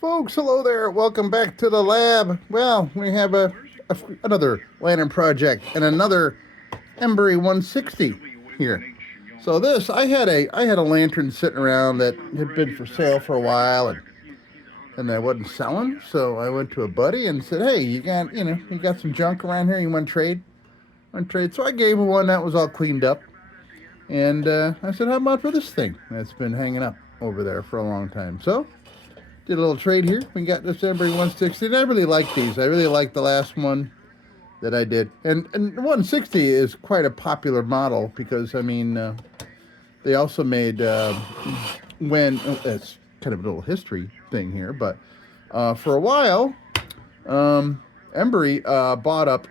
Folks, hello there. Welcome back to the lab. Well, we have another lantern project and another Embury 160 here. So this, I had a lantern sitting around that had been for sale for a while, and I wasn't selling. So I went to a buddy and said, "Hey, you got some junk around here. You want to trade? Want to trade?" So I gave him one that was all cleaned up, and I said, "How about for this thing that's been hanging up over there for a long time?" So did a little trade here. We got this Embury 160. And I really like these. I really like the last one that I did. And 160 is quite a popular model because, I mean, they also made, it's kind of a little history thing here, but for a while, Embury bought up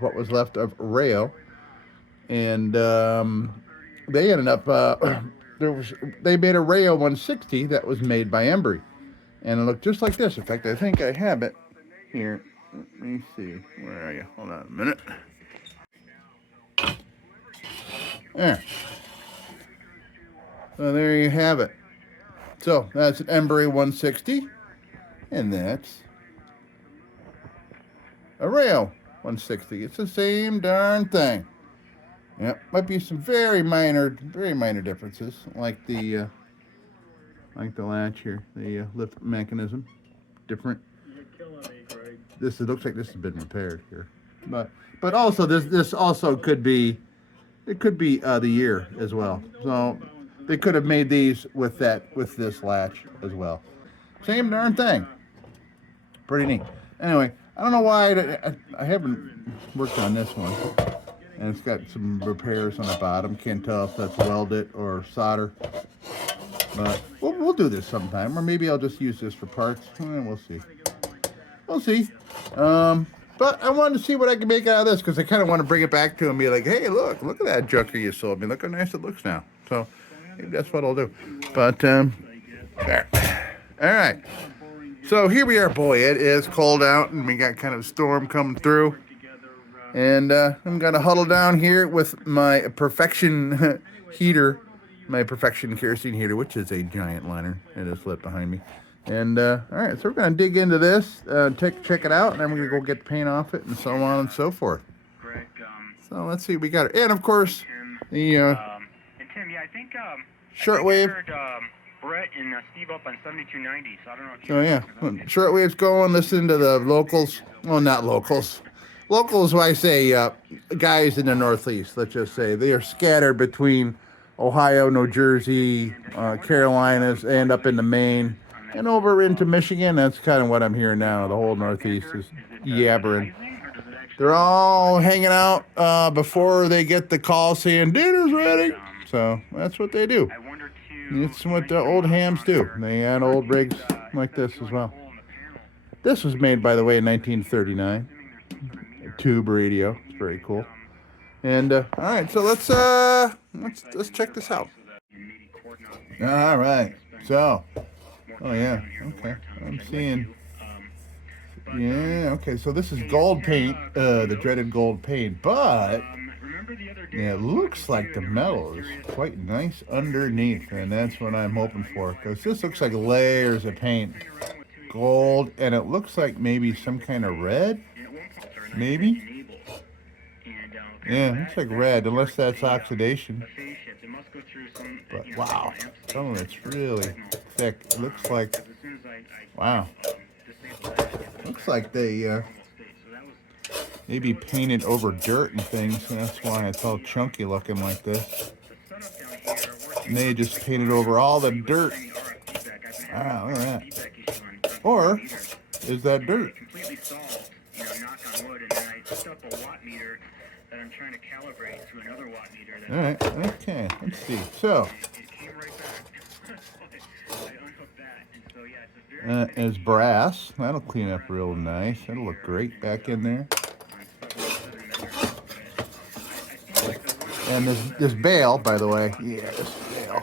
what was left of Rayo, and they ended up, they made a Rayo 160 that was made by Embury. And it looked just like this. In fact, I think I have it here. Let me see. Where are you? Hold on a minute. There. So there you have it. So that's an Embury 160. And that's a Rayo 160. It's the same darn thing. Yep. Might be some very minor differences, like the latch here, the lift mechanism, different. It looks like this has been repaired here, but also this also could be, it could be the year as well. So they could have made these with this latch as well. Same darn thing. Pretty neat. Anyway, I don't know why I haven't worked on this one, and it's got some repairs on the bottom. Can't tell if that's welded or solder. But we'll do this sometime, or maybe I'll just use this for parts. We'll see. We'll see. But I wanted to see what I can make out of this because I kind of want to bring it back to him and be like, "Hey, look at that junker you sold me. Look how nice it looks now." So maybe that's what I'll do. But there. All right. So here we are, boy. It is cold out, and we got kind of a storm coming through. And I'm gonna huddle down here with my Perfection heater. My Perfection kerosene heater, which is a giant lantern. It is lit behind me. And, all right, so we're going to dig into this, check it out, and then we're going to go get the paint off it, and so on and so forth. So let's see, we got it. And, of course, the and Tim, yeah, I think shortwave. I heard Brett and Steve up on 7290, so I don't know if you yeah, shortwave's going, listen to the locals. Well, not locals. Locals, I say, guys in the Northeast, let's just say. They are scattered between Ohio, New Jersey, Carolinas, and up into Maine, and over into Michigan. That's kind of what I'm hearing now. The whole Northeast is yabbering. They're all hanging out before they get the call saying dinner's ready. So that's what they do. It's what the old hams do. They had old rigs like this as well. This was made, by the way, in 1939. A tube radio. It's very cool. And all right, so let's check this out. All right, so, oh yeah, okay, I'm seeing, yeah, okay, so this is gold paint, the dreaded gold paint, but yeah, it looks like the metal is quite nice underneath, and that's what I'm hoping for, because this looks like layers of paint, gold, and it looks like maybe some kind of red, maybe. Yeah, it looks like red, unless that's oxidation. But wow, some of it's really thick. It looks like, wow. Looks like they maybe painted over dirt and things, and that's why it's all chunky looking like this. And they just painted over all the dirt. Wow, look at that. Or is that dirt? That I'm trying to calibrate to another watt meter. All right, okay, let's see. So, is brass. That'll clean up real nice. That'll look great back in there. And this bail, by the way, yeah, this bail.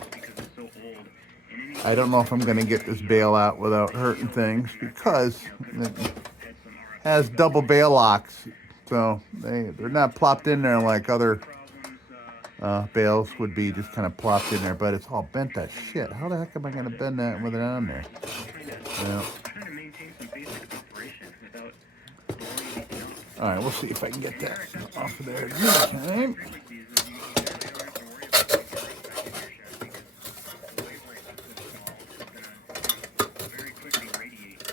I don't know if I'm going to get this bail out without hurting things because it has double bail locks. So they're not plopped in there like other bales would be just kind of plopped in there, but it's all bent to shit. How the heck am I going to bend that with it on there? Well, Trying to maintain some basic operation without blowing anything up. all right, we'll see if I can get that off of there this time. Frequencies is you don't have to worry about putting your roof back in your shaft because the wavelength is so small, it's gonna very quickly radiate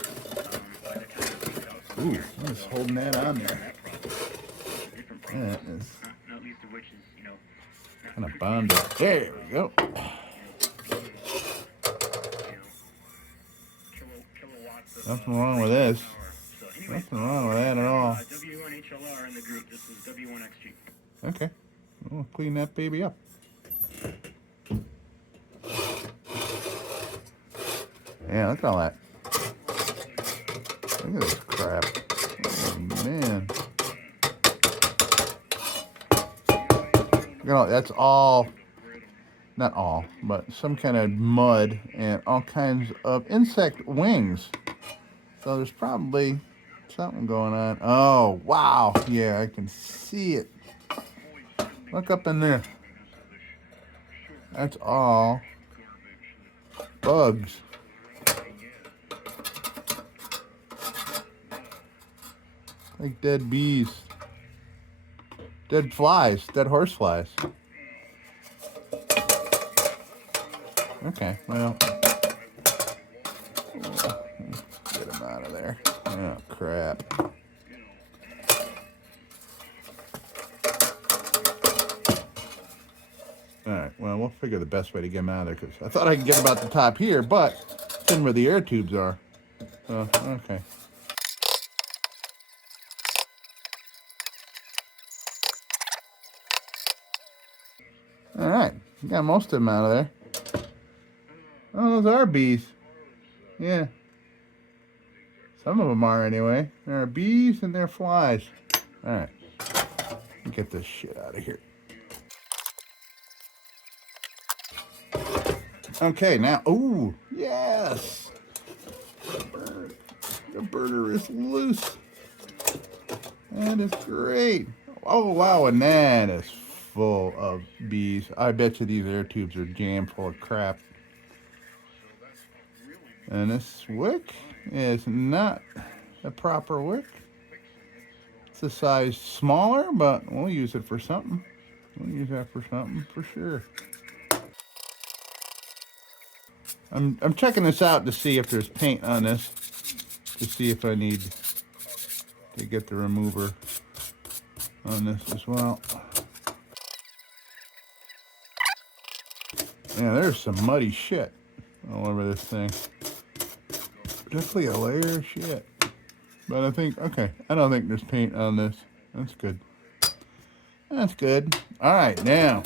by the time it peaks out. Ooh, I'm just holding that on there. That problem, different Yeah, problems, it's not least of which is, you know, kind of bonded. There we go. kilowatts of Nothing wrong with this. power. So anyways, Nothing wrong with that at all. W1HLR in the group. This is W1XG. Okay, we'll clean that baby up. Yeah, look at all that. Look at this crap. Oh, man. You know, that's all, not all, but some kind of mud and all kinds of insect wings. So there's probably something going on. Oh, wow. Yeah, I can see it. Look up in there. That's all bugs. Like dead bees. Dead flies. Dead horse flies. Okay, well. Get them out of there. Oh, crap. Alright, well, we'll figure the best way to get them out of there, because I thought I could get them out the top here, but it's in where the air tubes are. So, okay. Alright, got most of them out of there. Oh, those are bees. Yeah. Some of them are, anyway. There are bees and there are flies. Alright. Get this shit out of here. Okay, now, ooh, yes! The burner is loose. That is great. Oh, wow, and that is full of bees. I bet you these air tubes are jammed full of crap. And this wick is not a proper wick. It's a size smaller, but we'll use it for something. We'll use that for something for sure. I'm checking this out to see if there's paint on this, to see if I need to get the remover on this as well. Yeah, there's some muddy shit all over this thing. Definitely a layer of shit. But I think, okay, I don't think there's paint on this. That's good. That's good. All right, now,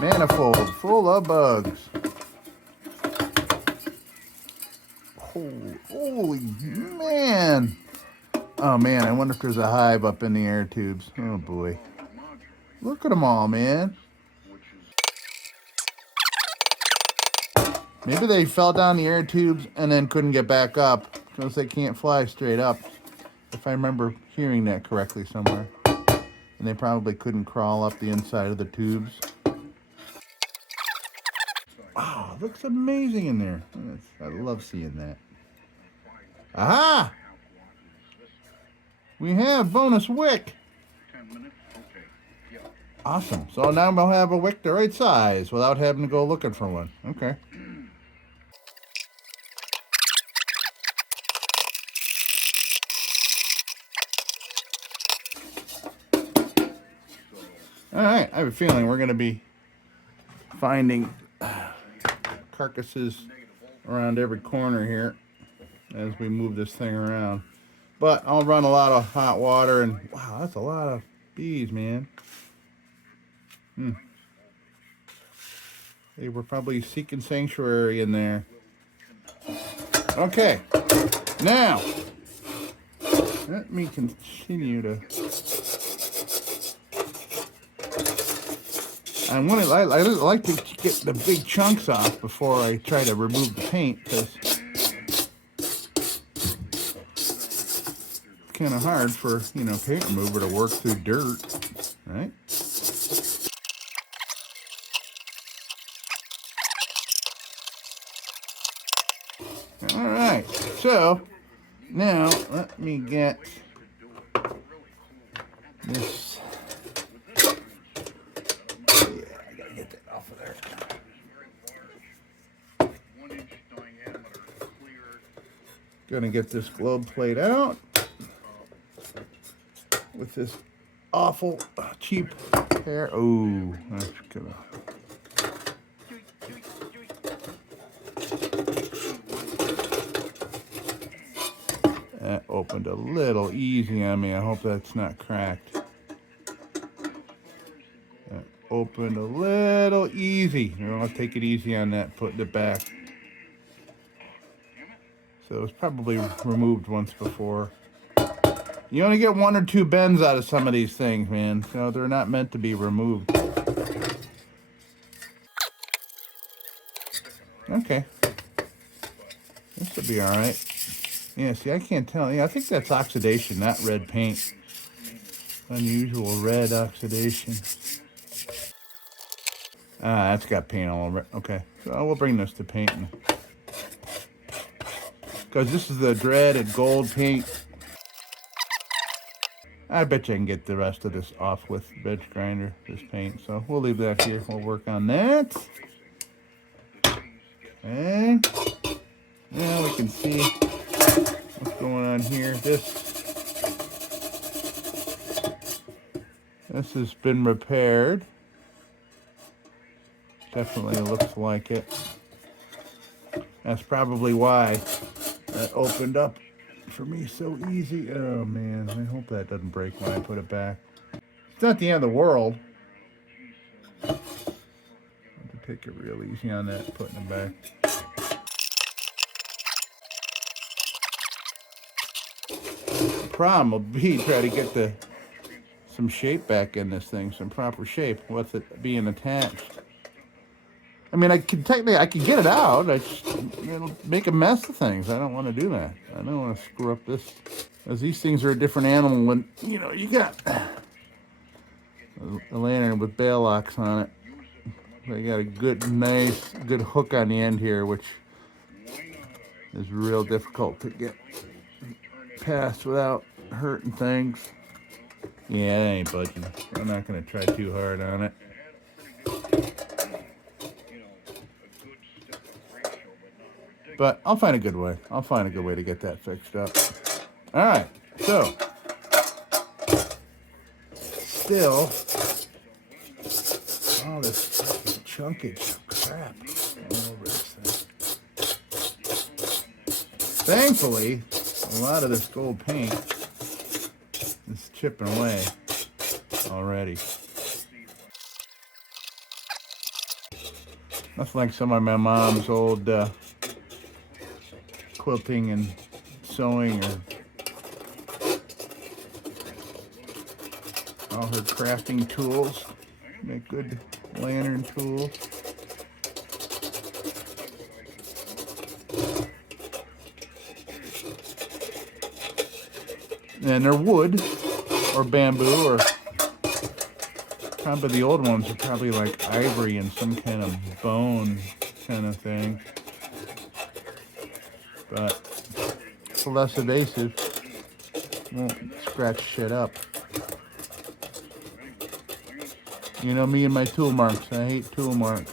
manifold full of bugs. Holy man. Oh man, I wonder if there's a hive up in the air tubes. Oh boy. Look at them all, man. Maybe they fell down the air tubes and then couldn't get back up because they can't fly straight up. If I remember hearing that correctly somewhere. And they probably couldn't crawl up the inside of the tubes. Wow, looks amazing in there. I love seeing that. Aha! We have bonus wick. Awesome. So now we'll have a wick the right size without having to go looking for one. Okay. All right. I have a feeling we're going to be finding carcasses around every corner here as we move this thing around. But I'll run a lot of hot water, and wow, that's a lot of bees, man. They were probably seeking sanctuary in there. Okay, now let me continue to. I like to get the big chunks off before I try to remove the paint, because it's kind of hard for, paint remover to work through dirt, right? All right, so now let me get this. Yeah, I gotta get that off of there. Gonna get this globe plate out with this awful cheap hair. Oh, that's gonna. That opened a little easy on me. I hope that's not cracked. That opened a little easy. I'll take it easy on that, putting it back. So it was probably removed once before. You only get 1 or 2 bends out of some of these things, man. So they're not meant to be removed. Okay. This should be all right. Yeah, see, I can't tell. Yeah, I think that's oxidation, not red paint. Unusual red oxidation. Ah, that's got paint all over it. Okay, so we'll bring this to painting. Because this is the dreaded gold paint. I bet you I can get the rest of this off with bench grinder, this paint. So we'll leave that here. We'll work on that. Okay. Now we can see what's going on here. This has been repaired. Definitely looks like it. That's probably why that opened up for me so easy. Oh man, I hope that doesn't break when I put it back. It's not the end of the world. I have to take it real easy on that, putting it back. The problem will be try to get some shape back in this thing, some proper shape with it being attached. I mean, I could get it out. It'll make a mess of things. I don't want to do that. I don't want to screw up this, because these things are a different animal when, you got a lantern with bail locks on it. They got a good hook on the end here, which is real difficult to get past without hurting things. Yeah, it ain't budging. I'm not going to try too hard on it. But I'll find a good way. I'll find a good way to get that fixed up. All right, so still all this fucking chunkage crap all over this thing. Thankfully, a lot of this gold paint is chipping away already. That's like some of my mom's old quilting and sewing, or all her crafting tools. Make good lantern tools. And they're wood or bamboo, or probably the old ones are probably like ivory and some kind of bone kind of thing. But it's less evasive. Won't scratch shit up. You know me and my tool marks. I hate tool marks.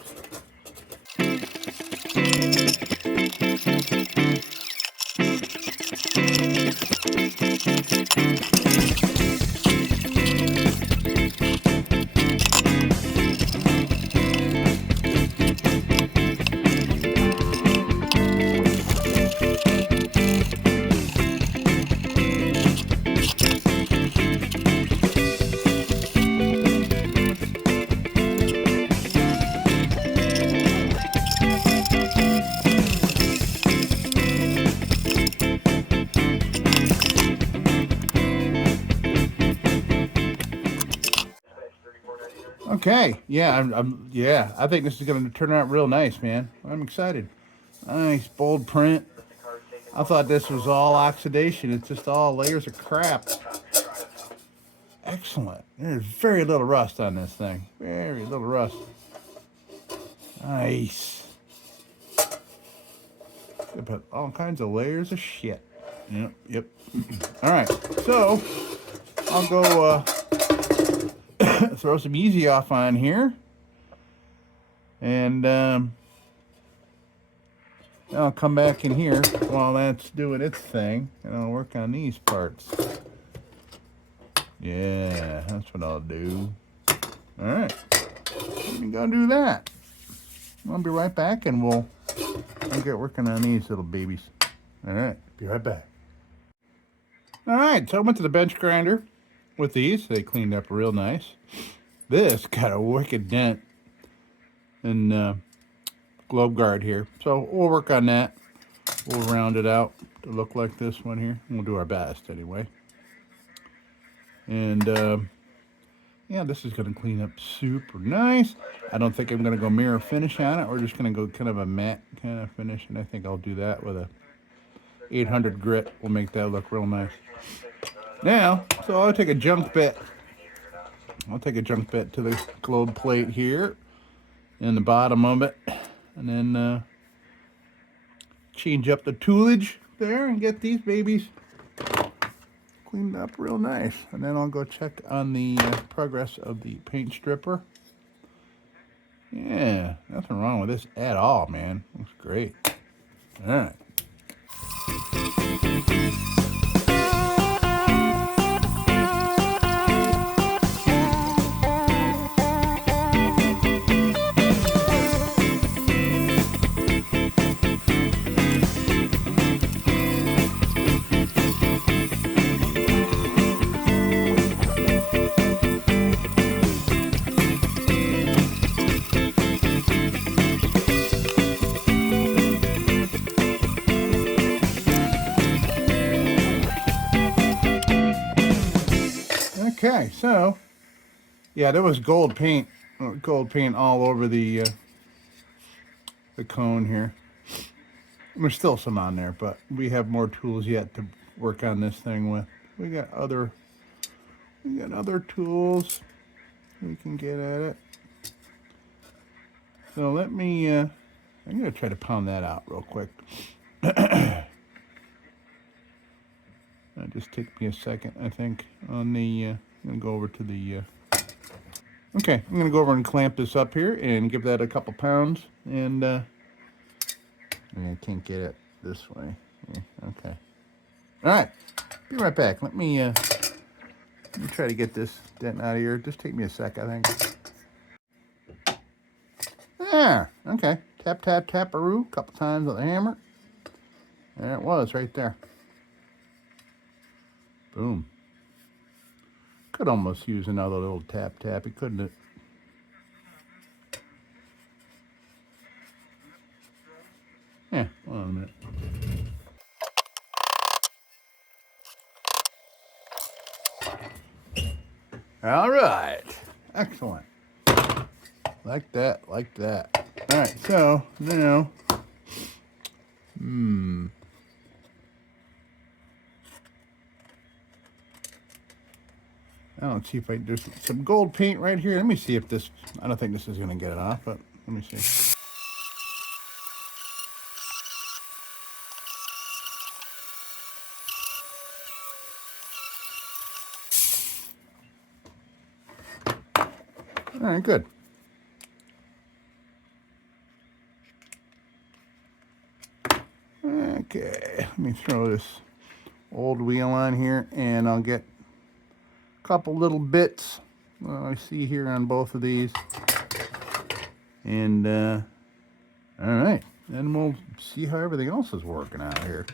Okay, yeah, yeah, I think this is going to turn out real nice, man. I'm excited. Nice bold print. I thought this was all oxidation. It's just all layers of crap. Excellent. There's very little rust on this thing. Very little rust. Nice. They put all kinds of layers of shit. Yep, yep. All right, so I'll go throw some easy off on here, and I'll come back in here while that's doing its thing, and I'll work on these parts. Yeah, that's what I'll do. All right, let me go do that. I'll be right back, and I'll get working on these little babies. All right, be right back. All right, so I went to the bench grinder with these. They cleaned up real nice. This got a wicked dent in globe guard here, so we'll work on that. We'll round it out to look like this one here. We'll do our best anyway. And yeah, this is going to clean up super nice. I don't think I'm going to go mirror finish on it. We're just going to go kind of a matte kind of finish, and I think I'll do that with a 800 grit. We'll make that look real nice. Now, so I'll take a junk bit. I'll take a junk bit to the globe plate here in the bottom of it, and then change up the toolage there and get these babies cleaned up real nice. And then I'll go check on the progress of the paint stripper. Yeah, nothing wrong with this at all, man. Looks great. All right. Okay, so yeah, there was gold paint all over the cone here. There's still some on there, but we have more tools yet to work on this thing with. We got other tools we can get at it. So let me. I'm gonna try to pound that out real quick. Just take me a second, I think, on the, I'm going to go over to the, okay, I'm going to go over and clamp this up here and give that a couple pounds, and, I can't get it this way. Yeah, okay. All right, be right back. Let me try to get this dent out of here. Just take me a sec, I think. There, okay. Tap, tap, tap-a-roo, a couple times with a hammer. There it was, right there. Boom. Could almost use another little tappy, couldn't it? Yeah, hold on a minute. All right. Excellent. Like that, like that. All right, so now, let's see if there's some gold paint right here. Let me see if this, I don't think this is going to get it off, but let me see. All right, good. Okay, let me throw this old wheel on here, and I'll get a couple little bits I see here on both of these. And, all right, then we'll see how everything else is working out here.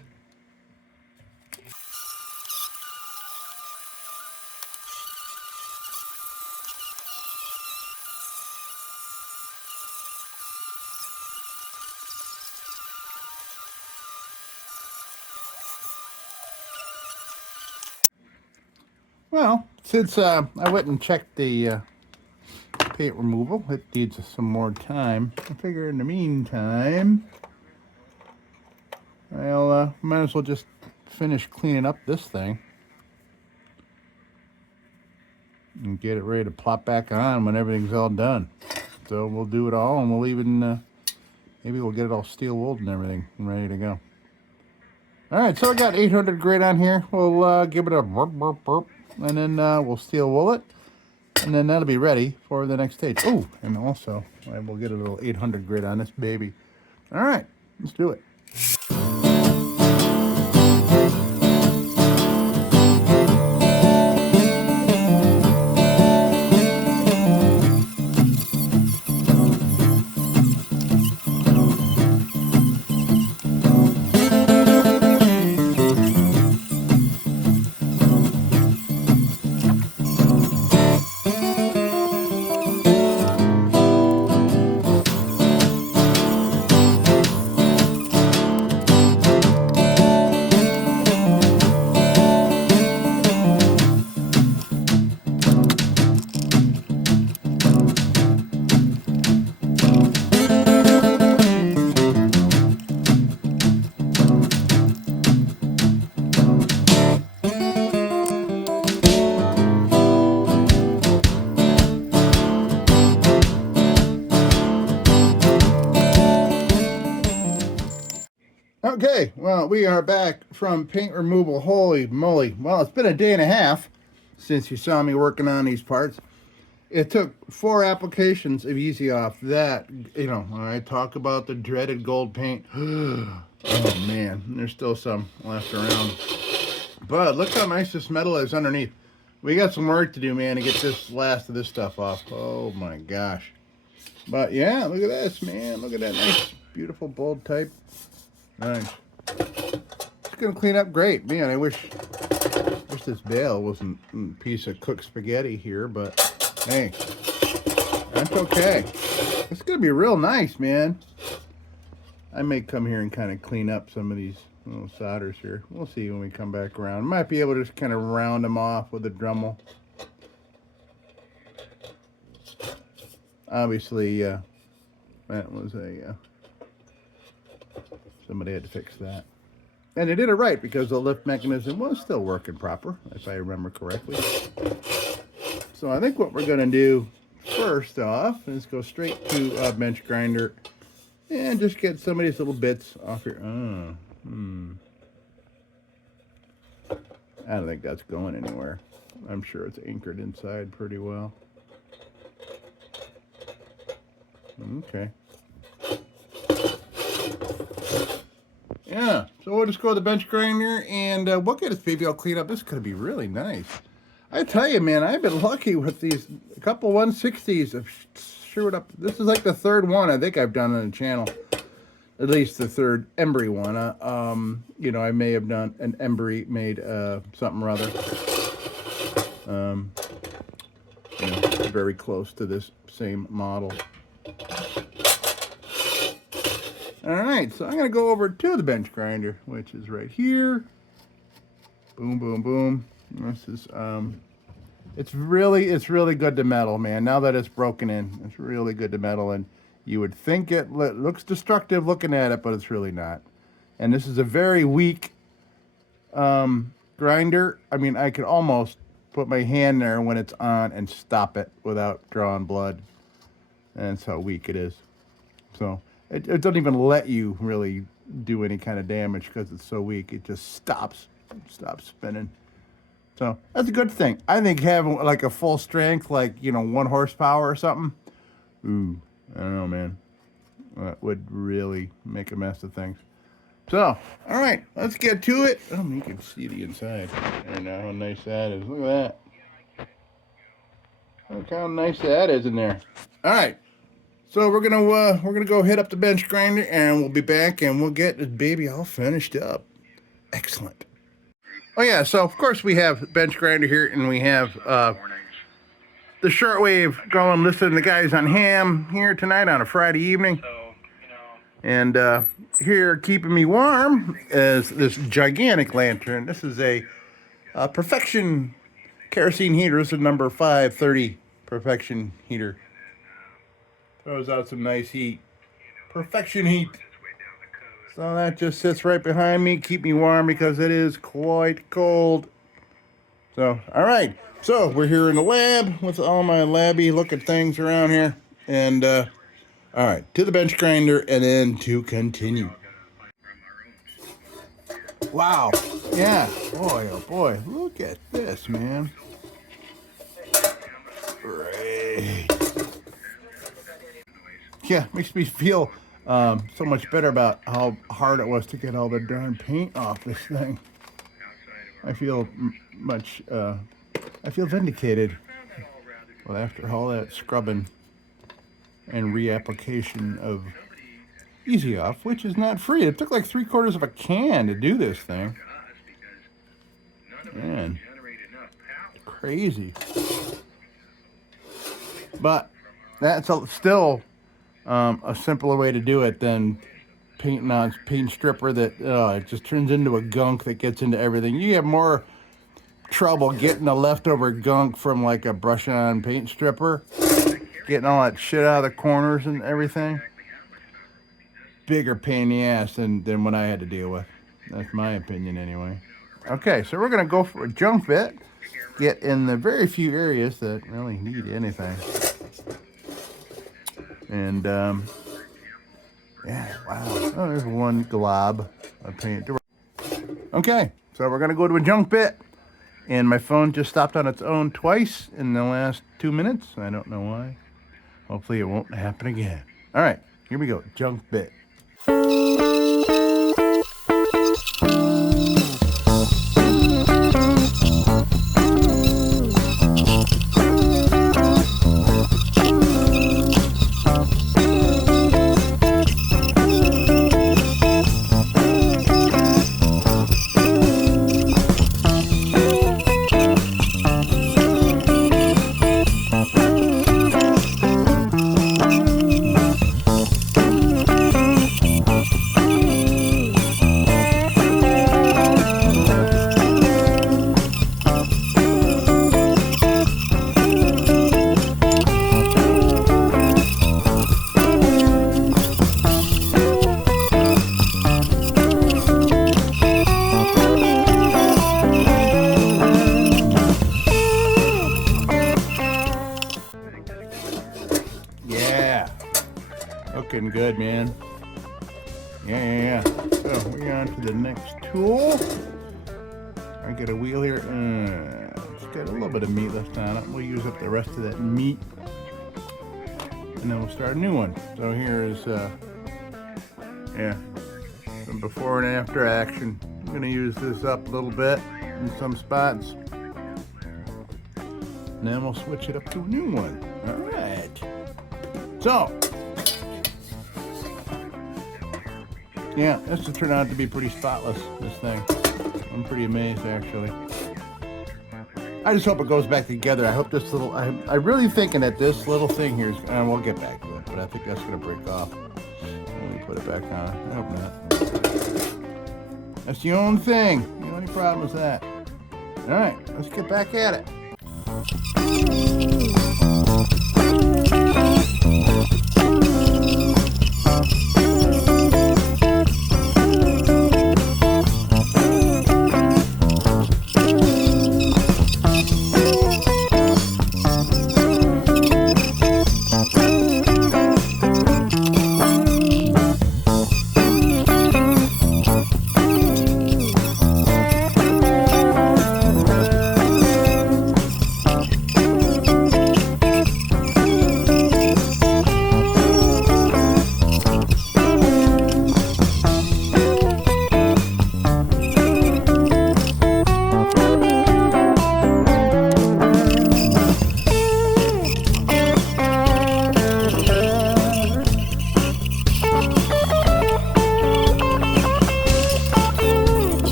Well, since I went and checked the paint removal, it needs some more time. I figure in the meantime, I'll might as well just finish cleaning up this thing and get it ready to plop back on when everything's all done. So we'll do it all, and we'll even maybe we'll get it all steel wooled and everything and ready to go. All right, so I got 800 grit on here. We'll give it a burp, burp, burp, and then we'll steel wool it, and then that'll be ready for the next stage. Oh, and also I will get a little 800 grit on this baby. All right, let's do it. Okay, well, we are back from paint removal. Holy moly. Well, it's been a day and a half since you saw me working on these parts. It took 4 applications of Easy Off. That, I talk about the dreaded gold paint. Oh, man, there's still some left around. But look how nice this metal is underneath. We got some work to do, man, to get this last of this stuff off. Oh, my gosh. But, yeah, look at this, man. Look at that nice, beautiful, bold type. Nice. It's gonna clean up great. Man, I wish this bale wasn't a piece of cooked spaghetti here, but hey, that's okay. It's gonna be real nice, man. I may come here and kind of clean up some of these little solders here. We'll see when we come back around. Might be able to just kind of round them off with a Dremel. Obviously, that was a somebody had to fix that. And they did it right because the lift mechanism was still working proper, if I remember correctly. So I think what we're going to do first off is go straight to a bench grinder and just get some of these little bits off here. I don't think that's going anywhere. I'm sure it's anchored inside pretty well. Okay. Yeah, so we'll just go to the bench grinder and we'll get this baby all cleaned up. This is going to be really nice. I tell you, man, I've been lucky with these. A couple 160s have shoot up. This is like the third one I think I've done on the channel. At least the third Embury one. I may have done an Embury made something or other. Very close to this same model. All right, so I'm going to go over to the bench grinder, which is right here. Boom, boom, boom. This is, it's really good to metal, man. Now that it's broken in, it's really good to metal, and you would think it looks destructive looking at it, but it's really not. And this is a very weak grinder. I mean, I could almost put my hand there when it's on and stop it without drawing blood. And that's how weak it is. So it doesn't even let you really do any kind of damage because it's so weak. It just stops spinning. So that's a good thing. I think having like a full strength, like 1 horsepower or something. Ooh, I don't know, man. That would really make a mess of things. So, all right, let's get to it. Oh, you can see the inside. There now, how nice that is. Look at that. Look how nice that is in there. All right. So we're gonna go hit up the bench grinder and we'll be back and we'll get this baby all finished up. Excellent. Oh yeah, so of course we have bench grinder here and we have the shortwave going, listening to the guys on ham here tonight on a Friday evening. And here keeping me warm is this gigantic lantern. This is a Perfection kerosene heater. This is number 530 Perfection heater. Throws out some nice heat. Perfection heat. So that just sits right behind me. Keep me warm because it is quite cold. So, all right. So we're here in the lab with all my labby looking things around here. And, all right, to the bench grinder and then to continue. Wow. Yeah. Boy, oh boy. Look at this, man. Great. Yeah, makes me feel so much better about how hard it was to get all the darn paint off this thing. I feel much, I feel vindicated. Well, after all that scrubbing and reapplication of Easy Off, which is not free. It took like 3/4 of a can to do this thing. Man, crazy. But that's still a simpler way to do it than painting on paint stripper that it just turns into a gunk that gets into everything. You have more trouble getting the leftover gunk from like a brush on paint stripper, getting all that shit out of the corners and everything. Bigger pain in the ass than what I had to deal with. That's my opinion anyway. Okay, so we're gonna go for a junk bit, get in the very few areas that really need anything. And yeah, wow. Oh, there's one glob of paint. Okay, so we're gonna go to a junk bit. And my phone just stopped on its own twice in the last 2 minutes. I don't know why. Hopefully it won't happen again. All right, here we go. Junk bit. Yeah, looking good, man. Yeah. So we're on to the next tool. I get a wheel here. It's got a little bit of meat left on it. We'll use up the rest of that meat, and then we'll start a new one. So here is some before and after action. I'm gonna use this up a little bit in some spots, and then we'll switch it up to a new one. All right. So, yeah, this has turned out to be pretty spotless, this thing. I'm pretty amazed, actually. I just hope it goes back together. I hope this little, I'm really thinking that this little thing here is, and we'll get back to it, but I think that's going to break off when we put it back on. I hope not. That's the only thing. The only problem is that. All right, let's get back at it.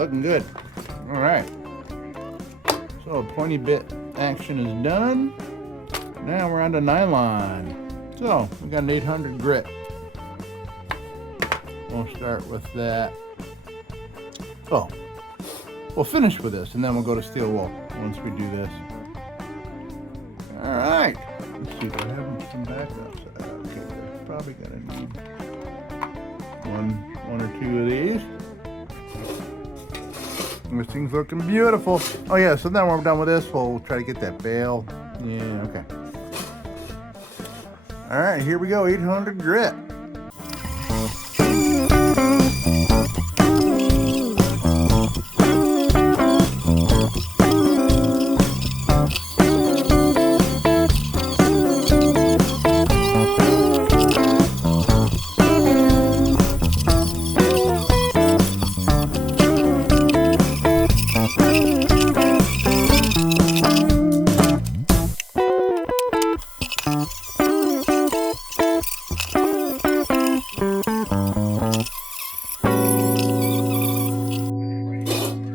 looking good. All right. So pointy bit action is done. Now we're on to nylon. So we got an 800 grit. We'll start with that. Oh, we'll finish with this, and then we'll go to steel wool once we do this. All right. Let's see. Do I have some backups? Okay, we're probably gonna need one or two of these. This thing's looking beautiful. Oh yeah, so then when we're done with this, we'll try to get that bale. Yeah, okay. All right, here we go, 800 grit.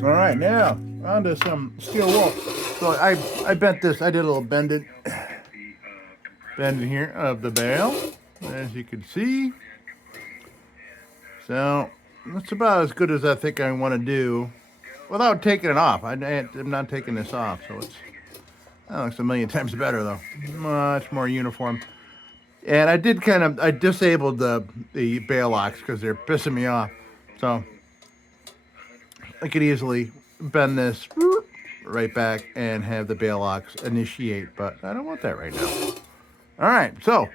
All right, now onto some steel wool. So I bent this. I did a little bending here of the bale, as you can see. So that's about as good as I think I want to do, without taking it off. I'm not taking this off, so it's a million times better though. Much more uniform. And I did I disabled the bale locks because they're pissing me off. So I could easily bend this right back and have the bale locks initiate, but I don't want that right now. All right, so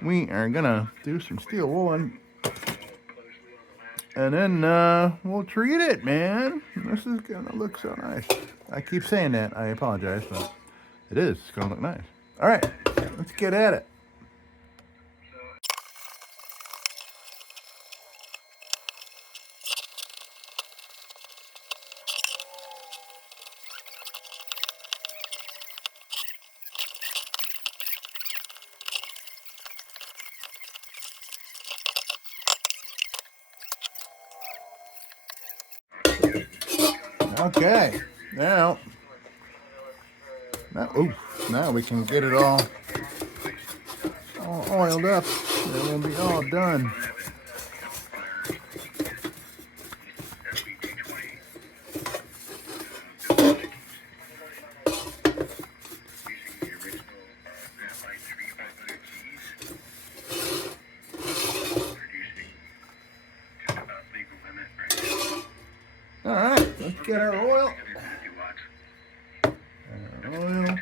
we are gonna do some steel woolen, and then we'll treat it, man. This is gonna look so nice. I keep saying that. I apologize, but it is. It's gonna look nice. All right, let's get at it. Okay, now we can get it all oiled up. It will be all done. All right, let's get our oil. Oil.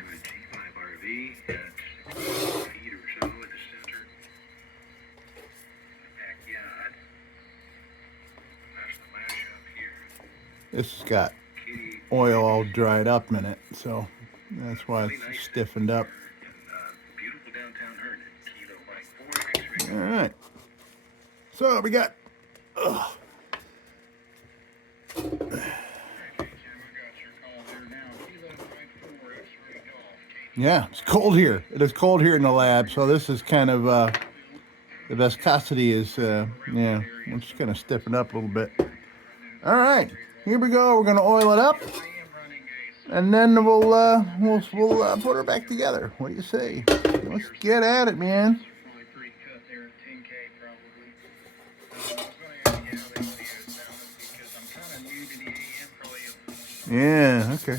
This has got oil all dried up in it, so that's why it's stiffened up. All right. So we got. Yeah, it's cold here. It is cold here in the lab, so this is kind of the viscosity is yeah. I'm just gonna stiffen up a little bit. All right, here we go. We're gonna oil it up, and then we'll put her back together. What do you say? Let's get at it, man. Yeah. Okay.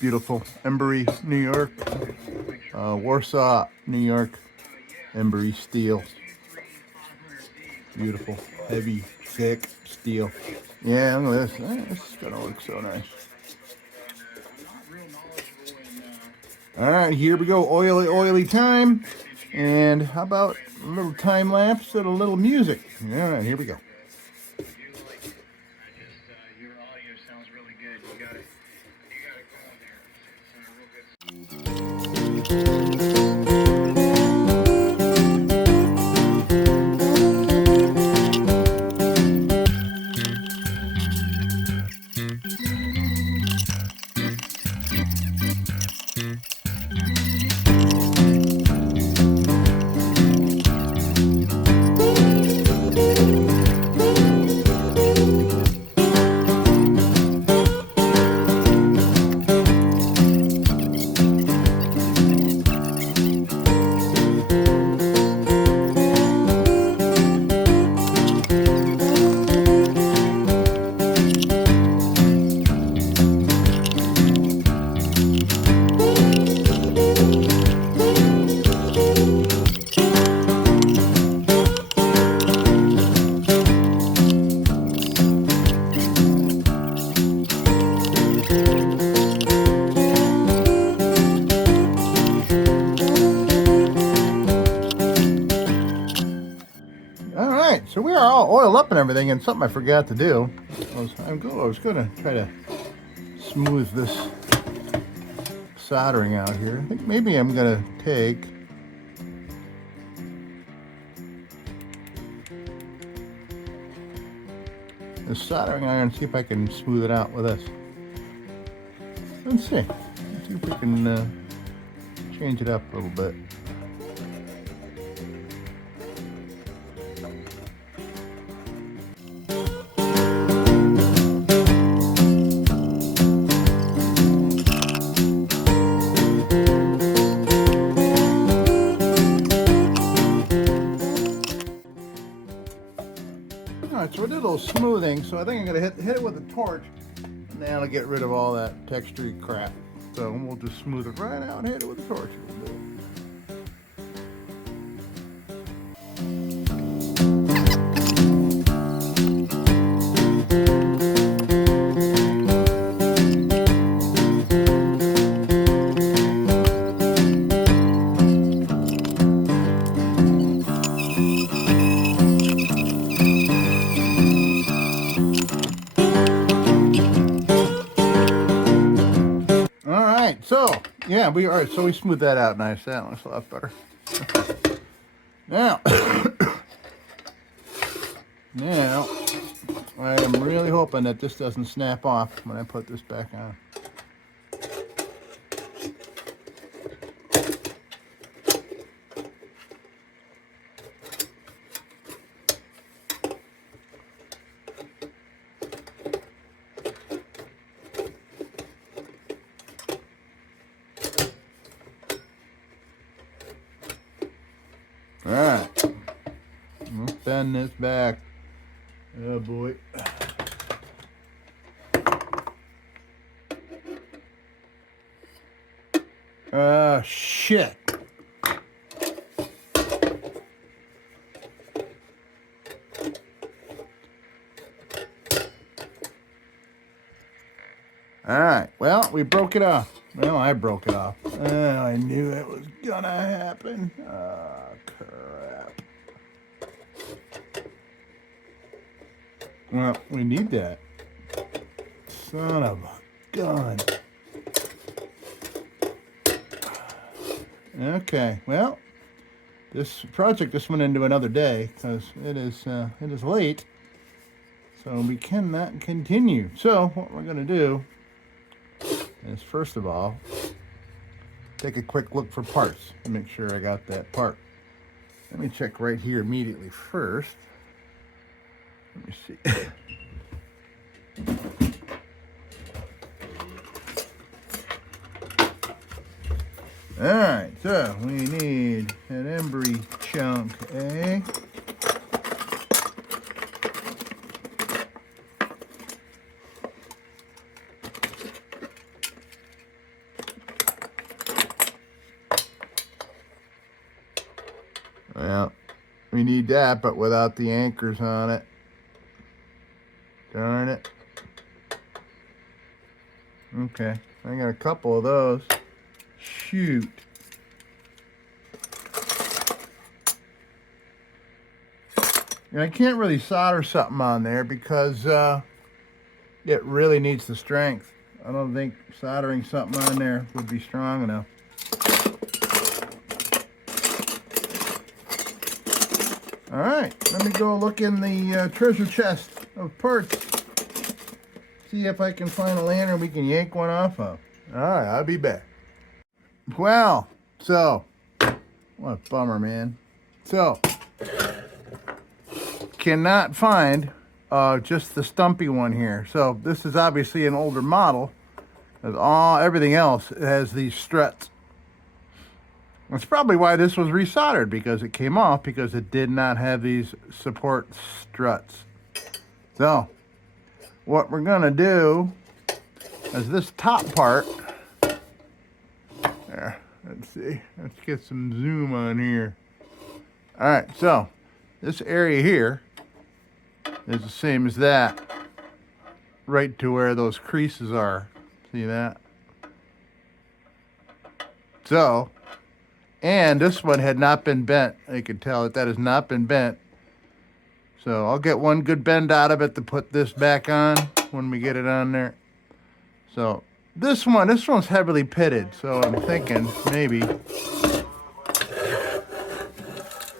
Beautiful. Embury, New York. Warsaw, New York. Embury steel. Beautiful. Heavy, thick steel. Yeah, look at this. This is going to look so nice. All right, here we go. Oily time. And how about a little time lapse and a little music? All right, here we go. Your audio sounds really good. You got it going there. so we are all oiled up and everything, and something I forgot to do. I was going to try to smooth this soldering out here. I think maybe I'm going to take the soldering iron and see if I can smooth it out with this. Let's see. Let's see if we can change it up a little bit. Alright, so we did a little smoothing, so I think I'm going to hit it with a torch, and that'll get rid of all that textury crap. So we'll just smooth it right out and hit it with a torch a little bit. So yeah, so we smoothed that out nice. That looks a lot better. Now, now I am really hoping that this doesn't snap off when I put this back on. All right, let's bend this back. Oh boy. Shit. All right, well, we broke it off. Well, I broke it off. Oh, I knew it was gonna happen. Oh, crap. Well, we need that. Son of a gun. Okay, well, this project just went into another day because it is late, so we cannot continue. So what we're gonna do is, first of all, take a quick look for parts and make sure I got that part. Let me check right here immediately first. Let me see. All right, so we need an Embury chunk A. Well, we need that, but without the anchors on it. Darn it. Okay, I got a couple of those. Shoot. And I can't really solder something on there because it really needs the strength. I don't think soldering something on there would be strong enough. All right, let me go look in the treasure chest of parts. See if I can find a lantern we can yank one off of. All right, I'll be back. Well, so, what a bummer, man. So, cannot find just the stumpy one here. So this is obviously an older model. Everything else has these struts. That's probably why this was resoldered, because it came off because it did not have these support struts. So what we're gonna do is this top part. There, let's see. Let's get some zoom on here. All right, so this area here is the same as that, right to where those creases are. See that? So, and this one had not been bent. You can tell that has not been bent. So I'll get one good bend out of it to put this back on when we get it on there. So this one's heavily pitted. So I'm thinking maybe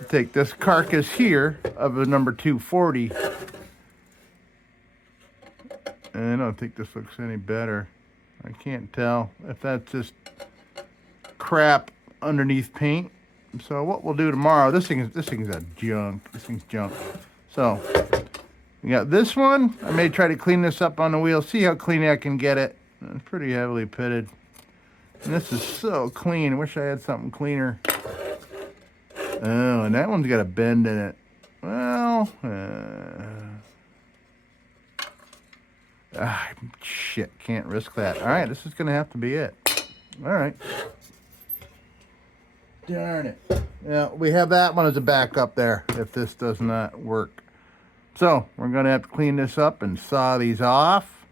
take this carcass here of a number 240. And I don't think this looks any better. I can't tell if that's just crap underneath paint. So what we'll do tomorrow, this thing's a junk. This thing's junk. So we got this one. I may try to clean this up on the wheel, see how clean I can get it. It's pretty heavily pitted. And this is so clean. I wish I had something cleaner. Oh, and that one's got a bend in it. Well, shit, can't risk that. All right, this is gonna have to be it. All right. Darn it. Yeah, we have that one as a backup there if this does not work. So we're going to have to clean this up and saw these off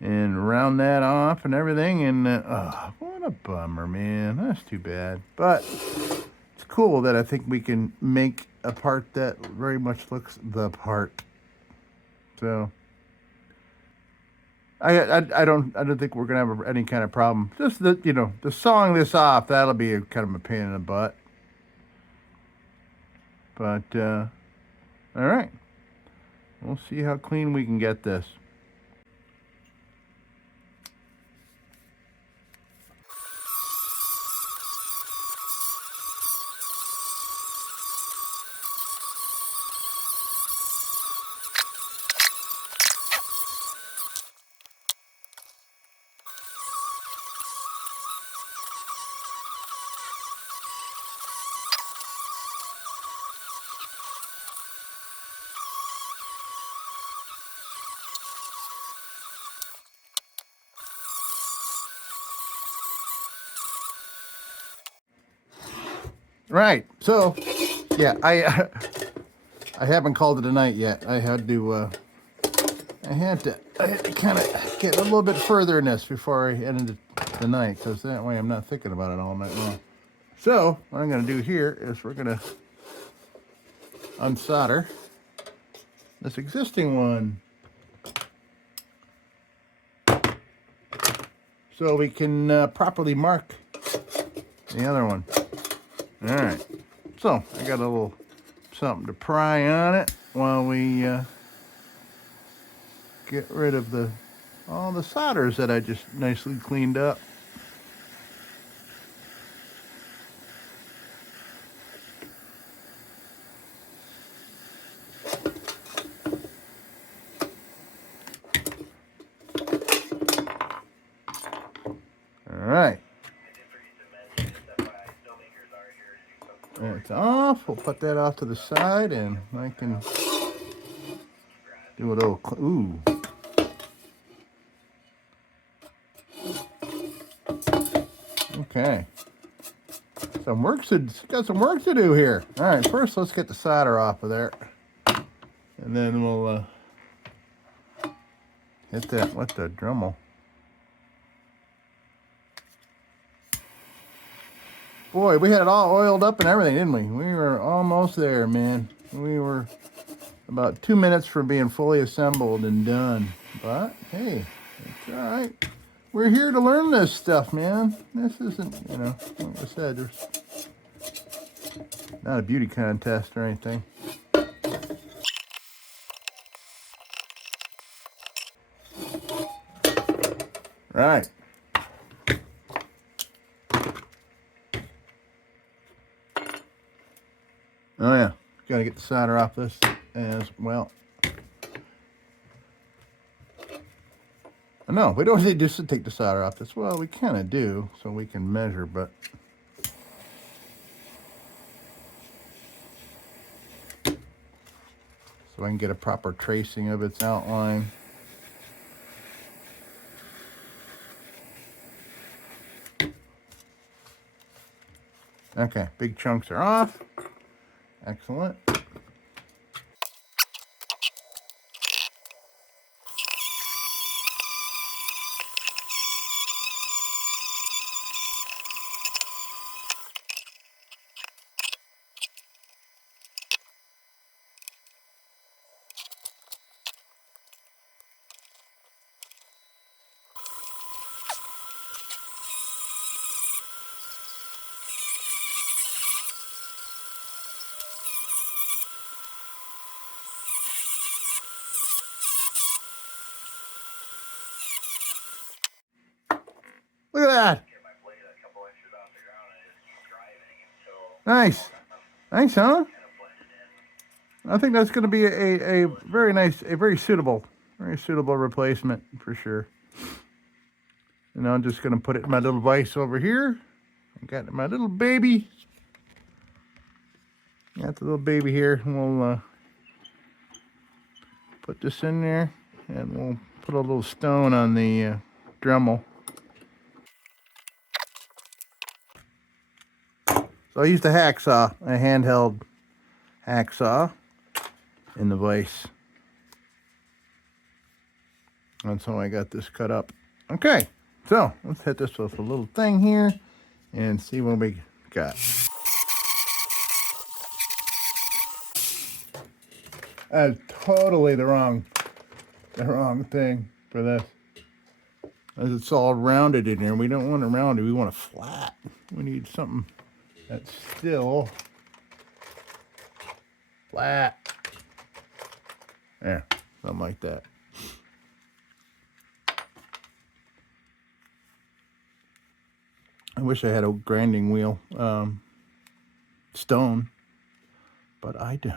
and round that off and everything. And what a bummer, man. That's too bad. But it's cool that I think we can make a part that very much looks the part. So I don't think we're gonna have any kind of problem. Just that, the sawing this off, that'll be kind of a pain in the butt. But all right, we'll see how clean we can get this. Right. So, yeah, I haven't called it a night yet. I had to kind of get a little bit further in this before I ended the night, because that way I'm not thinking about it all night long. So what I'm going to do here is we're going to unsolder this existing one so we can properly mark the other one. All right. So I got a little something to pry on it while we get rid of all the solders that I just nicely cleaned up. All right. It's off. We'll put that off to the side, and I can do a little. Ooh. Okay. Got some work to do here. All right. First, let's get the solder off of there, and then we'll hit that with the Dremel. Boy, we had it all oiled up and everything, didn't we? We were almost there, man. We were about 2 minutes from being fully assembled and done. But, hey, it's all right. We're here to learn this stuff, man. This isn't, like I said, there's not a beauty contest or anything. Right. Oh yeah, gotta get the solder off this as well. No, we don't need just to take the solder off this. Well, we kind of do, so we can measure, but so I can get a proper tracing of its outline. Okay, big chunks are off. Excellent. Look at that. Nice. Nice, huh? I think that's going to be a very nice, a very suitable replacement for sure. And I'm just going to put it in my little vise over here. I got my little baby. Got the little baby here. We'll put this in there, and we'll put a little stone on the Dremel. So I used a hacksaw, a handheld hacksaw in the vise. That's how I got this cut up. Okay, so let's hit this with a little thing here and see what we got. That's totally the wrong thing for this. As it's all rounded in here. We don't want it rounded, we want it flat. We need something that's still flat. There, something like that. I wish I had a grinding wheel, stone, but I don't.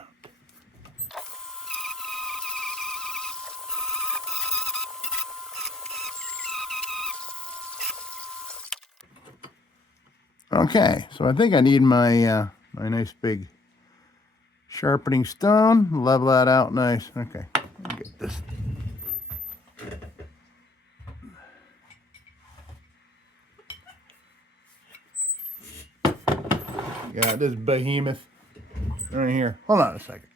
Okay, so I think I need my my nice big sharpening stone. Level that out nice. Okay, get this. Yeah, this behemoth right here. Hold on a second.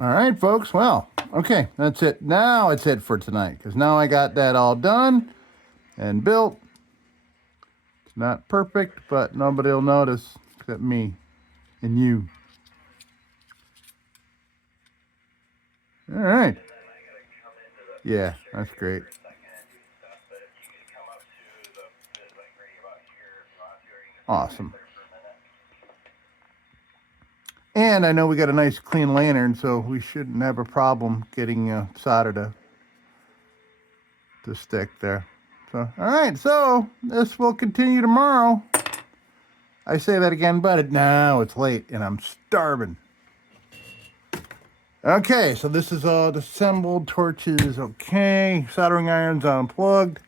All right, folks. Well, okay, that's it. Now it's it for tonight, because now I got that all done and built. It's not perfect, but nobody will notice except me and you. All right. Yeah, that's great. Awesome. And I know we got a nice clean lantern, so we shouldn't have a problem getting solder to stick there. So, all right, so this will continue tomorrow. I say that again, but now it's late and I'm starving. Okay, so this is all assembled. Torches, okay. Soldering irons unplugged.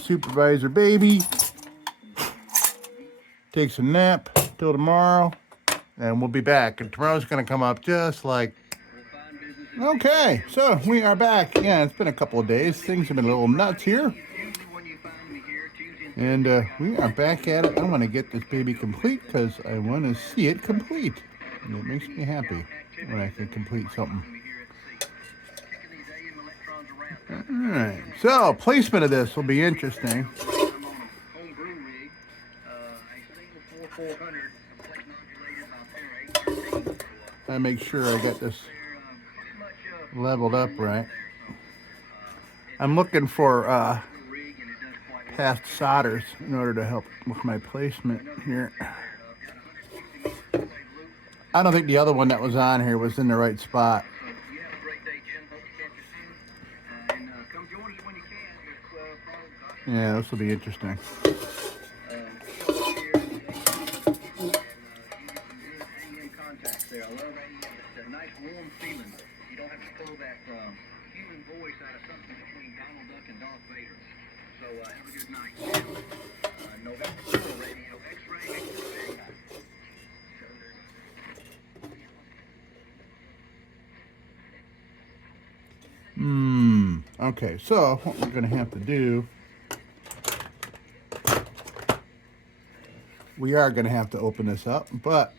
Supervisor baby takes a nap till tomorrow, and we'll be back. And tomorrow's going to come up just like. Okay, so we are back. Yeah, it's been a couple of days. Things have been a little nuts here. And we are back at it. I want to get this baby complete because I want to see it complete. And it makes me happy when I can complete something. Alright, so placement of this will be interesting. I make sure I get this leveled up right. I'm looking for past solders in order to help with my placement here. I don't think the other one that was on here was in the right spot. Yeah, this will be interesting. Okay, so what we're going to have to do we are going to have to open this up, but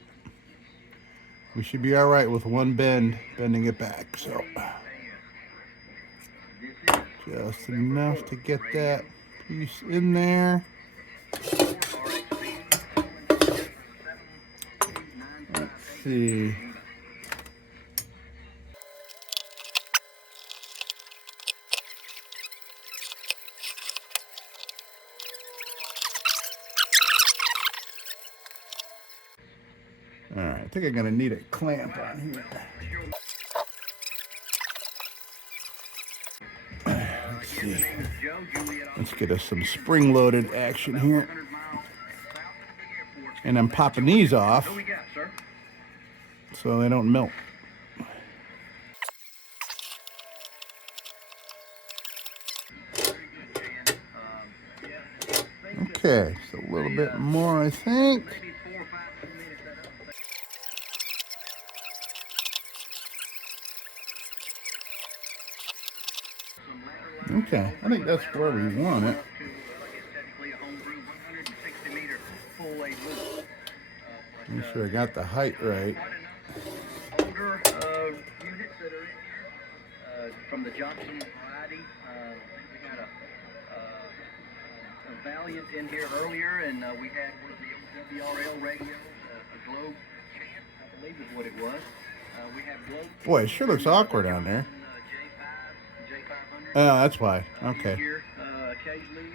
we should be all right with one bending it back. So just enough to get that piece in there. Let's see. All right, I think I'm going to need a clamp on here. Let's see. Let's get us some spring-loaded action here. And I'm popping these off so they don't melt. Okay, so a little bit more, I think. Okay, I think that's where we want it. Make sure I got the height right. Older units that are in here from the Johnson variety. We had a Valiant in here earlier, and we had one of the WRL radios, a Globe Champ, I believe is what it was. We have Globe. Boy, it sure looks awkward on there. J500. Oh, that's why. Okay. Here,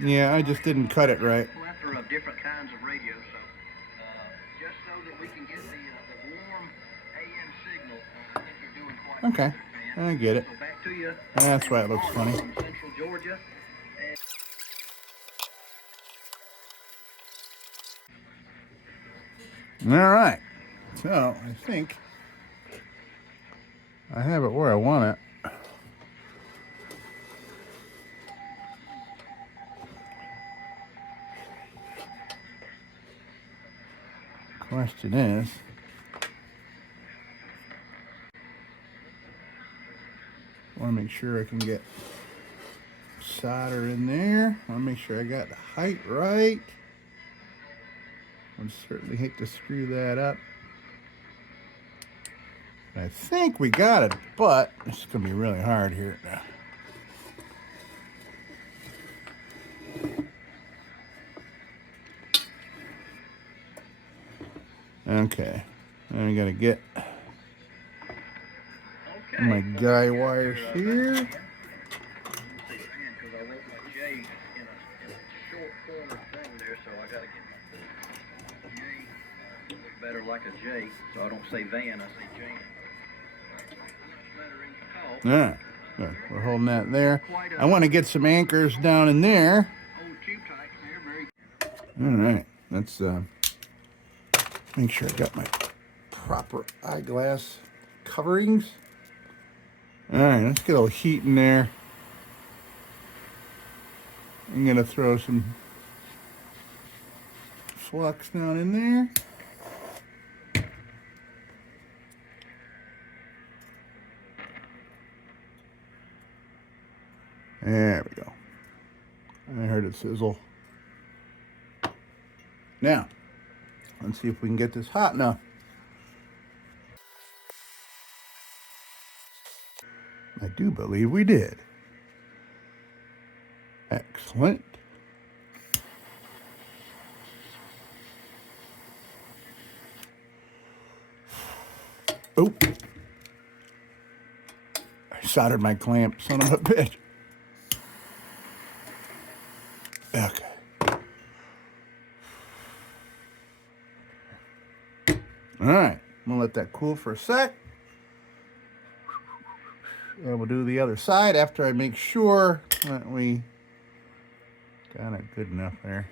Yeah, I just didn't cut it right. Plethora of different kinds of radios, so just so that we can get the warm AM signal, I think you're doing quite Okay, well, I get it. So back to you. That's why it looks funny. From Central Georgia. All right, so I think I have it where I want it. Question is, I want to make sure I can get solder in there. I want to make sure I got the height right. Would certainly hate to screw that up. I think we got it, but it's going to be really hard here now. Okay, then I got to get my guy wires here. Better like a J, so I don't say van, I say Jan. All right, good. We're holding that there. I want to get some anchors down in there. All right, let's make sure I got my proper eyeglass coverings. All right, let's get a little heat in there. I'm gonna throw some flux down in there. There we go. I heard it sizzle. Now, let's see if we can get this hot enough. I do believe we did. Excellent. Oh, I soldered my clamp, son of a bitch. Okay. All right, I'm gonna let that cool for a sec. And we'll do the other side after I make sure that we got it good enough there.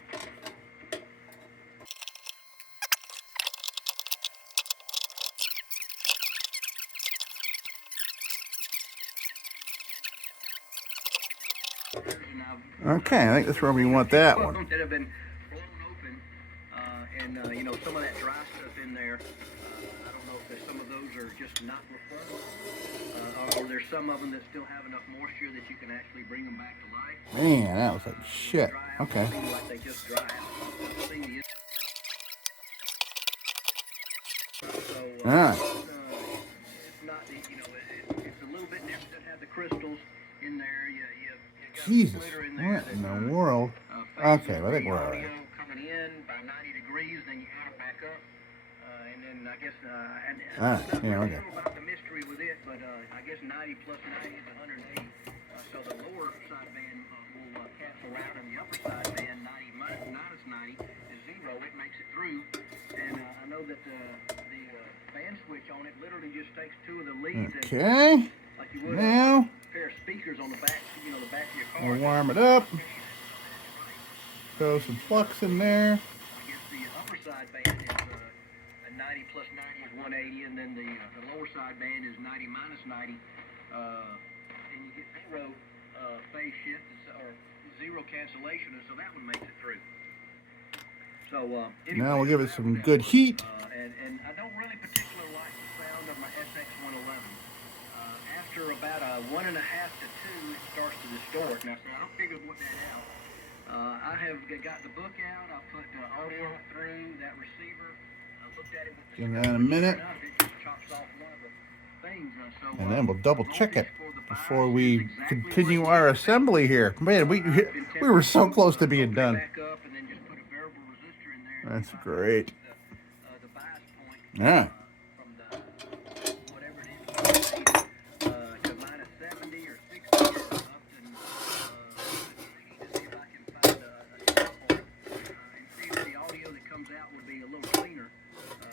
Okay, I think that's where we want that one. That have been blown open, and you know, some of that dry stuff in there. I don't know if some of those are just not refillable, or there's some of them that still have enough moisture that you can actually bring them back to life. Man, that was like shit. Okay. Ah. It's not the, it's a little bit different. It have the crystals in there. You got Jesus, splitter in there. what in the world? Okay, I think we're all right. Coming in by 90 degrees, then you add it back up. And then I guess, and Ah, I'm not yeah, really okay. sure about the mystery with it, but I guess 90 plus 90 is 180. So the lower side band will cancel out, and the upper side band, 90 minus 90, is 0. It makes it through. And I know that the band switch on it literally just takes 2 of the leads. Okay. And, like you would Now, a pair of speakers on the back, the back of your car. we'll warm it up. Throw some flux in there. I guess the upper side band is 90 plus 90 is 180, and then the lower side band is 90 minus 90, and you get 0 phase shift or 0 cancellation, and so that one makes it through. So anyway, Now we'll give it some good heat. And I don't really particularly like the sound of my SX111. After about a 1.5 to 2, it starts to distort. Now, so I figured what that out. I have got the book out. I put audio through that receiver. I looked at it with the Give that a minute. It just chops off one of the things. And then we'll double check it before we continue our assembly here. Man, we were so close to being done. That's great. Yeah.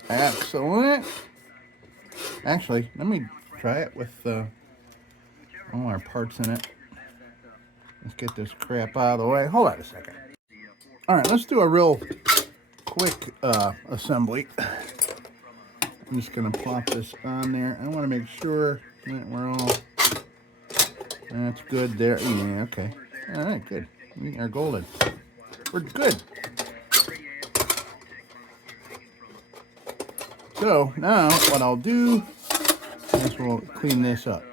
Excellent. Actually, let me try it with all our parts in it. Let's get this crap out of the way. Hold on a second. All right, let's do a real quick assembly. I'm just going to plop this on there. I want to make sure that we're all... That's good there. Yeah, okay. All right, good. We are golden. We're good. So now what I'll do is we'll clean this up.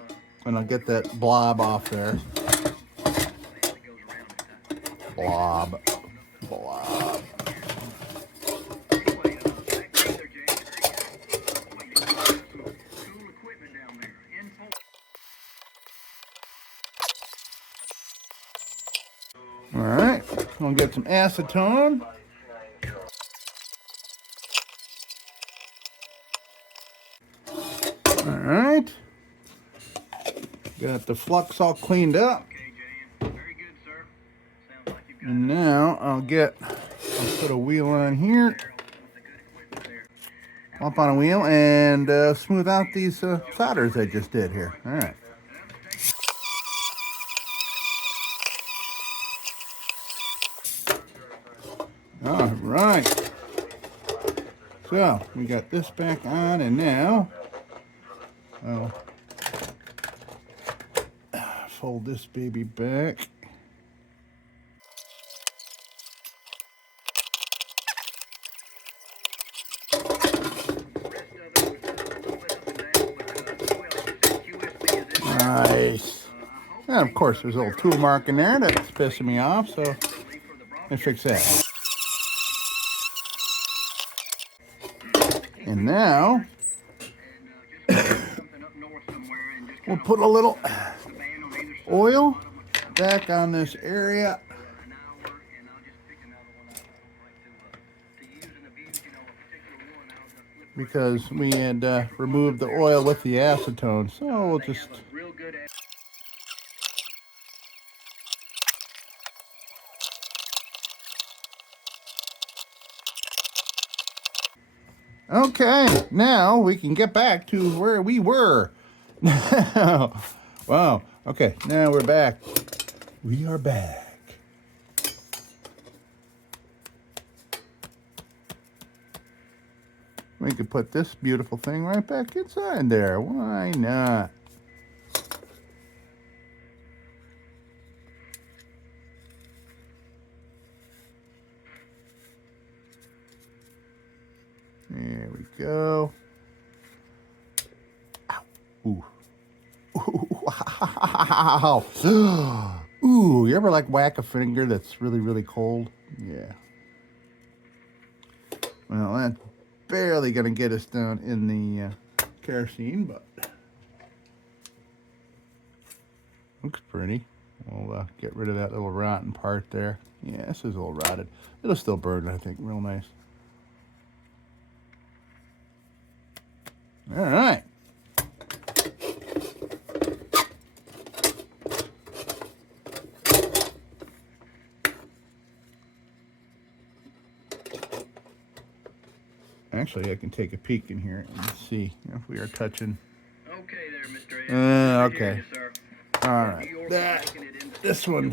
And I'll get that blob off there. Blob. Blob. Alright, we'll get some acetone. Alright. Got the flux all cleaned up. And now I'll put a wheel on here. Up on a wheel and smooth out these solders I just did here. Alright. Alright. So, we got this back on, and now I'll fold this baby back. Nice. And of course, there's a little tool mark in there that's pissing me off, so let's fix that. And now we'll put a little oil back on this area. Because we had removed the oil with the acetone, so we'll just... Okay, now we can get back to where we were. Wow, okay, now we're back. We are back. We could put this beautiful thing right back inside there. Why not? There we go. Ow. Ooh. Ooh, wow. Ooh, you ever like whack a finger that's really, really cold? Yeah. Well, that barely going to get us down in the kerosene, but looks pretty. We'll get rid of that little rotten part there. Yeah, this is a little rotted. It'll still burn, I think, real nice. All right. Actually, I can take a peek in here and see if we are touching. Okay there, Mr. Ed. Okay. You, sir. All right. This one.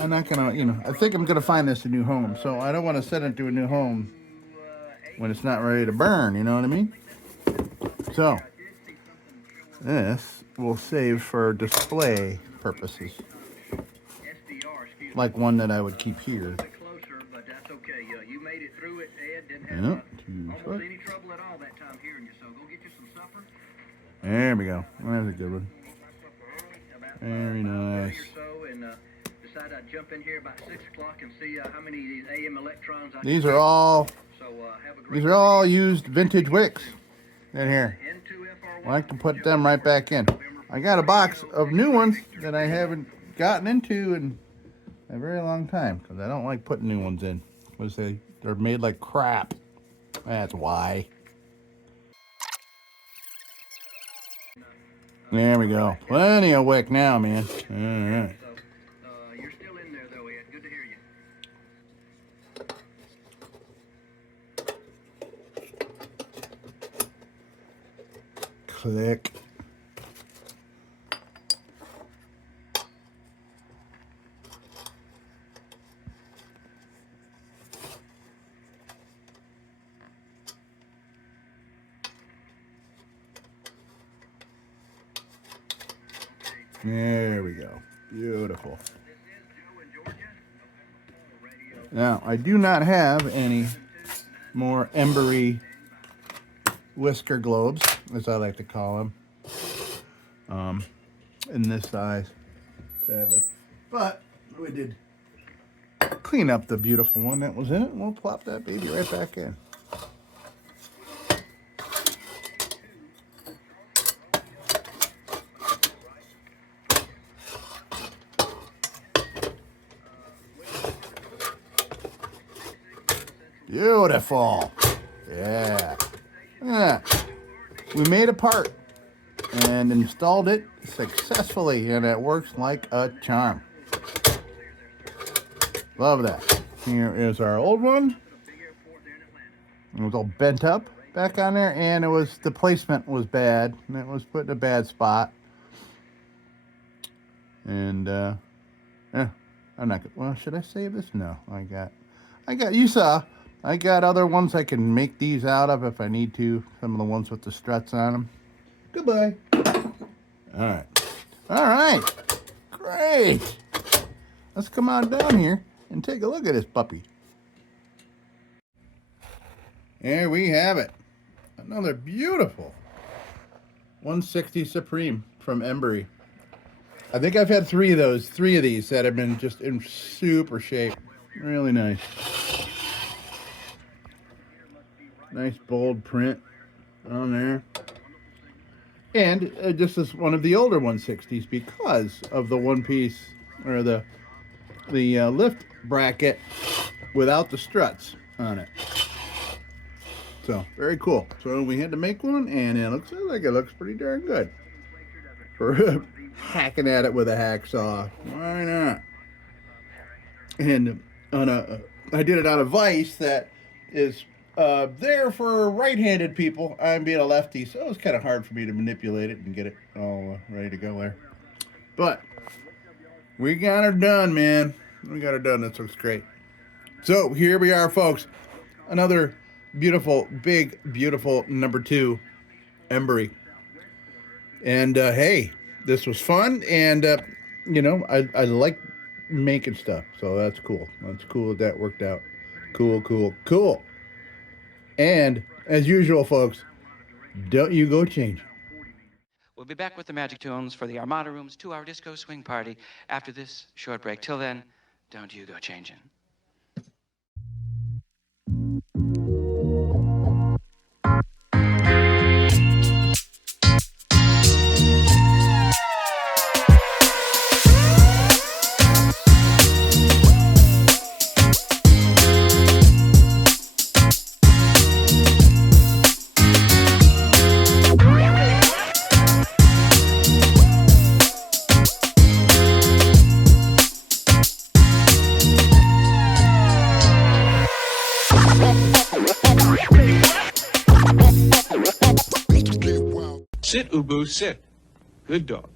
I'm not gonna, I think I'm gonna find this a new home. So I don't want to send it to a new home when it's not ready to burn. You know what I mean? So this will save for display purposes, like one that I would keep here. But that's okay. You made it through it, Ed. Didn't have almost any trouble at all that time hearing you. So go get you some supper. There we go. That's a good one. Very nice. Decided I'd jump in here about 6 o'clock and see how many of these AM electrons I can These are all. So have a great These are all used vintage wicks in here. I like to put them right back in. I got a box of new ones that I haven't gotten into in a very long time because I don't like putting new ones in because they're made like crap. That's why. There we go. Plenty of wick now, man. All right. You're still in there though, Ed. Good to hear you. Click. There we go. Beautiful. Now, I do not have any more Embury whisker globes, as I like to call them, in this size, sadly. But we did clean up the beautiful one that was in it, and we'll plop that baby right back in. Beautiful. Yeah. Yeah. We made a part and installed it successfully, and it works like a charm. Love that. Here is our old one. It was all bent up back on there, and the placement was bad, and it was put in a bad spot. And yeah, I'm not. Well, should I save this? No, I got. You saw. I got other ones I can make these out of if I need to. Some of the ones with the struts on them. Goodbye. All right. All right. Great. Let's come on down here and take a look at this puppy. There we have it. Another beautiful 160 Supreme from Embury. I think I've had three of these that have been just in super shape. Really nice. Nice bold print on there. And this is one of the older 160s because of the one piece or the lift bracket without the struts on it. So very cool. So we had to make one, and it looks like it looks pretty darn good for hacking at it with a hacksaw. Why not? And I did it on a vise that is there for right-handed people. I'm being a lefty, so it was kind of hard for me to manipulate it and get it all ready to go there. But we got her done, man. We got her done. This looks great. So here we are, folks. Another beautiful, big, beautiful number 2 Embury. And hey, this was fun, and I like making stuff, so that's cool. That's cool that worked out. Cool. And as usual, folks, don't you go change. We'll be back with the Magic Tunes for the Armada Room's 2-hour disco swing party after this short break. Till then, don't you go changing. Sit, Ubu, sit. Good dog.